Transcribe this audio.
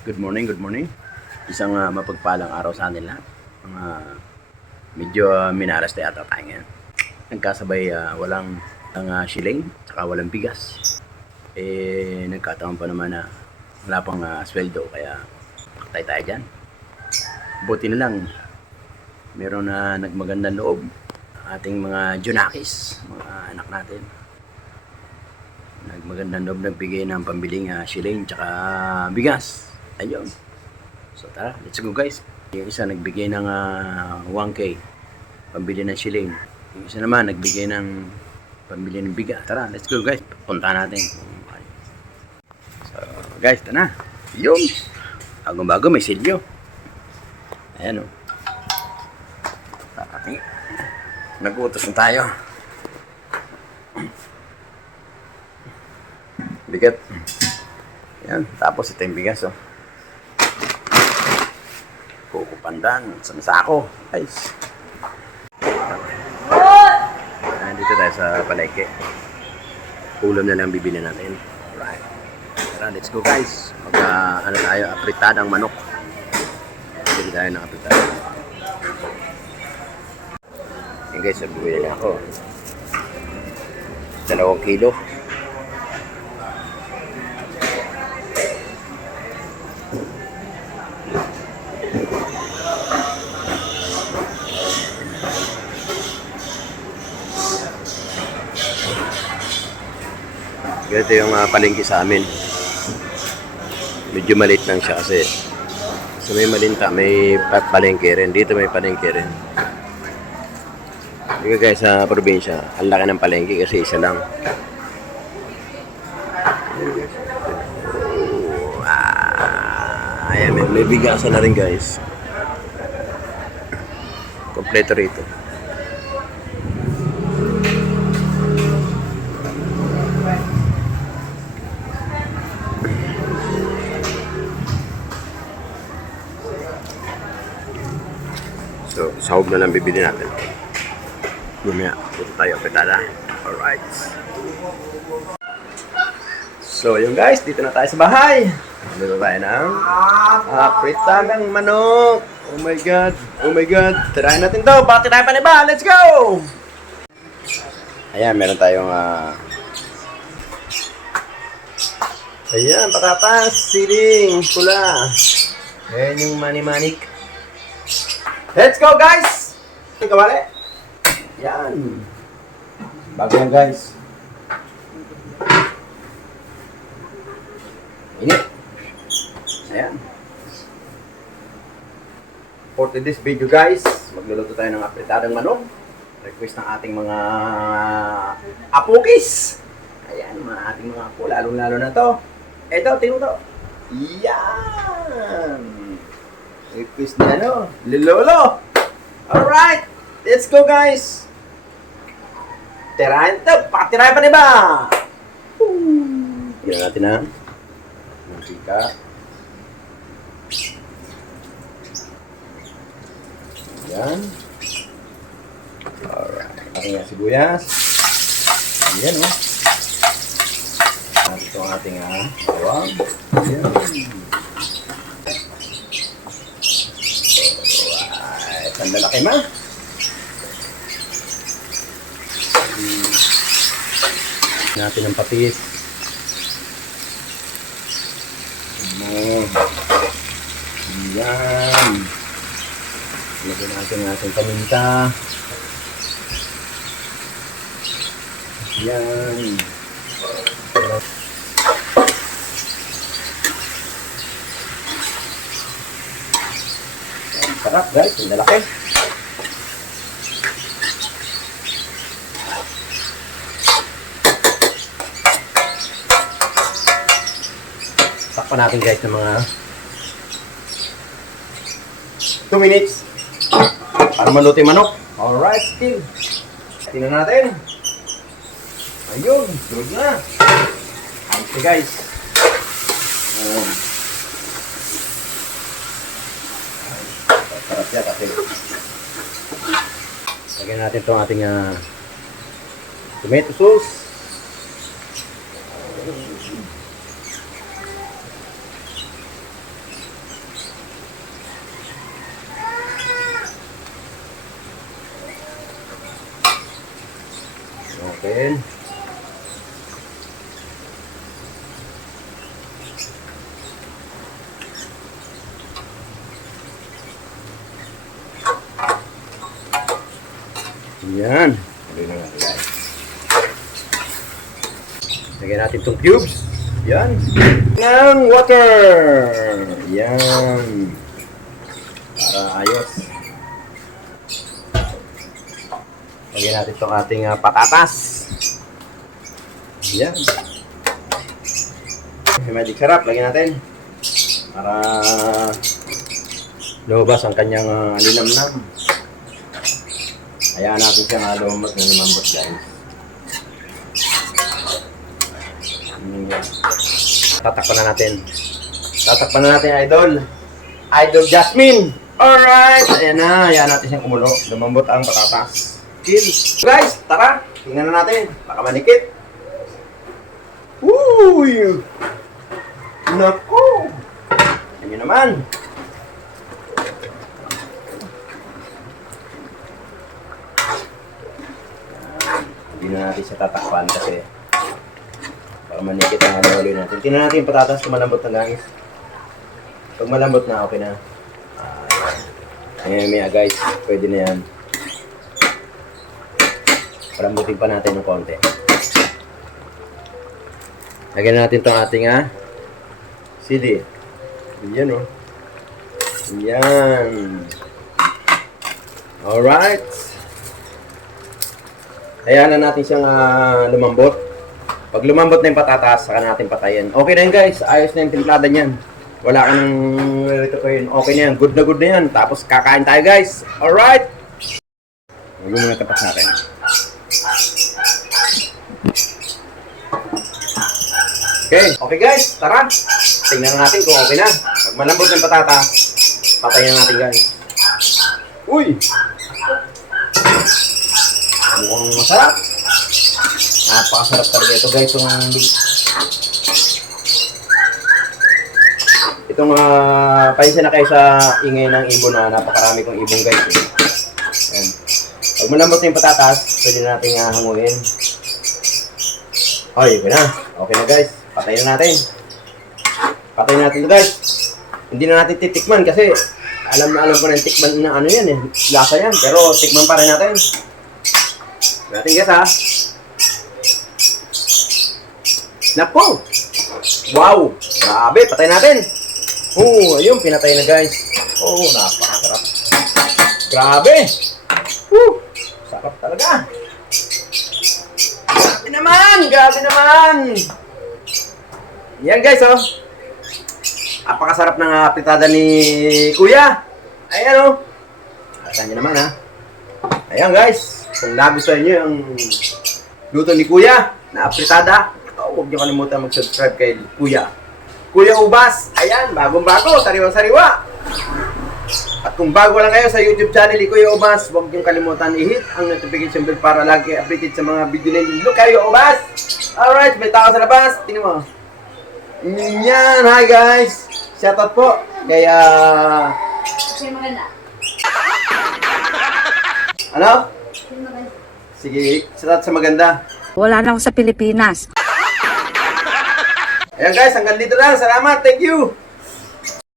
Good morning, good morning. Isang mapagpalang araw sa atin lahat. Mga medyo minalas na yata tayo ngayon. Nagkasabay walang shilling, tsaka walang bigas. Nagkataon pa naman na wala pang sweldo, kaya paktay tayo dyan. Buti na lang, meron na nagmagandang loob ating mga Junakis, mga anak natin. Nagmagandang loob, nagbigay ng pambiling shilling, tsaka bigas. Ayun. So tara, let's go guys. Yung isa nagbigay ng 1K pambili ng shilling. Yung isa naman nagbigay ng pambili ng bigas. Tara, let's go guys. Punta natin. So guys, ito na. Yung bagong-bago may silyo. Ayan o. Nag-utos na tayo. Bigat. Ayan, tapos ito yung bigas o. Kukupandan sa masako. Guys. Nandito tayo sa palengke. Ulam na lang bibili natin. Alright. Tara, let's go guys. Ano tayo, apritadang manok. Bili tayo ng apritadang manok. Yan guys, bibili na ako. 2 kilo. Ganito yung palengke sa amin. Medyo maliit lang siya kasi sa may Malinta may palengke rin. Dito may palengke rin. Dito guys sa probinsya, ang laki ng palengke kasi isa lang. Ayan, may bigasan na rin guys. Kompleto rito. So, sahog na lang bibili natin. Mamaya, punta tayo, petada. Alright. So, yun guys, dito na tayo sa bahay. Dito tayo ng pritadang manok. Oh my God. Oh my God. Tirahin natin to. Baka tirahin pa niba. Let's go! Ayan, meron tayong ayan, patatas, siling, pula. Ayan yung mani-manik. Let's go guys! Kawali. Yan. Bago yan guys. Init. Ayan. For today's video guys, magluluto tayo ng apritadang manok. Request ng ating mga apukis. Ayan, ating mga apo, lalong-lalo na to. Eto, tingnan to. Yan. Request ni Lolo. Alright. Let's go guys. Tirahin to. Pakatirahin pa niba. Tignan natin ha. Musika. Yan. Alright. Aking nga sibuyas. Yan o. Ito ang ating bawang. Yan. Ang lalaki ma. Natin ang patis. Yan. Lagyan natin ang ating paminta. Yan. Sarap guys, ang lalaki. Takpan natin guys ng mga 2 minutes para maluto yung manok. Alright, still. Tingnan natin. Ayun, sunod na. Okay guys. Sarap yan kasi. Lagyan natin itong ating tomato sauce. natin. Yan. Lagyan na natin guys. Lagyan natin itong cubes. Yan. Ng water. Yan. Para ayos. Lagyan natin itong ating patatas. Yan. Medyo sarap. Lagyan natin. Para lumabas ang kanyang linamnam. Hayaan natin siyang lumambot na lumambot guys. Tatakpan na natin. Tatakpan na natin idol. Idol Jasmine. Alright. Ayan na. Hayaan natin siyang kumulo. Lumambot ang patatas. Kill. Guys, tara. Tingnan na natin. Baka manikit. Uy! Naku! Yan yun naman. Hindi na natin siya tatakpan kasi para manikit ang ulo natin. Tingnan natin yung patatas kung malambot na guys. Pag malambot na, okay na. Ayan, guys. Pwede na yan. Palambutin pa natin ng konti. Lagyan natin itong ating sili. Yan o. Yan. Alright. Hayaan na natin siyang lumambot. Pag lumambot na yung patatas, saka natin patayin. Okay na yun guys. Ayos na yung timplada niyan. Wala ka nang rito ko yun. Okay na yan. Good na yan. Tapos kakain tayo guys. Alright. Huwag muna tapas natin. Okay. Okay guys. Tara. Tingnan natin kung okay na. Pag malambot na yung patatas, patayin natin guys. Uy! Mukhang masarap. Napakasarap talaga ito guys. Itong pahinsa na kayo sa ingay ng ibon na napakarami kong ibon guys. Ayan. Pag malambot na yung patatas, pwede na natin hanguin. Okay na. Okay na guys. Patayin na natin. Patayin natin ito guys. Hindi na natin titikman kasi alam ko na yung tikman na ano yan eh. Lasa yan. Pero tikman pa rin natin. Natin guys ha. Naku! Wow! Grabe! Patay natin! Ayun, pinatay na guys. Napakasarap. Grabe! Sarap talaga. Grabe naman! Grabe naman! Yan guys napakasarap ng pitada ni Kuya. Ayan Asan nyo naman ha. Ayan guys. Kung nagustuhan nyo yung luto ni Kuya na apritada, huwag nyo kalimutan mag-subscribe kay Kuya Ubas. Ayan, bagong-bago, sariwang-sariwa. At kung bago lang kayo sa YouTube channel ni Kuya Ubas, huwag nyo kalimutan i-hit ang notification bell para lagi updated sa mga video nila. Look kayo, Ubas! Alright, may tao sa labas. Tingnan mo. Yan, hi guys! Shoutout po. Kaya... maganda. Ano? Sige, shoutout sa maganda. Wala na ako sa Pilipinas. Ayan guys, hanggang dito lang. Salamat. Thank you.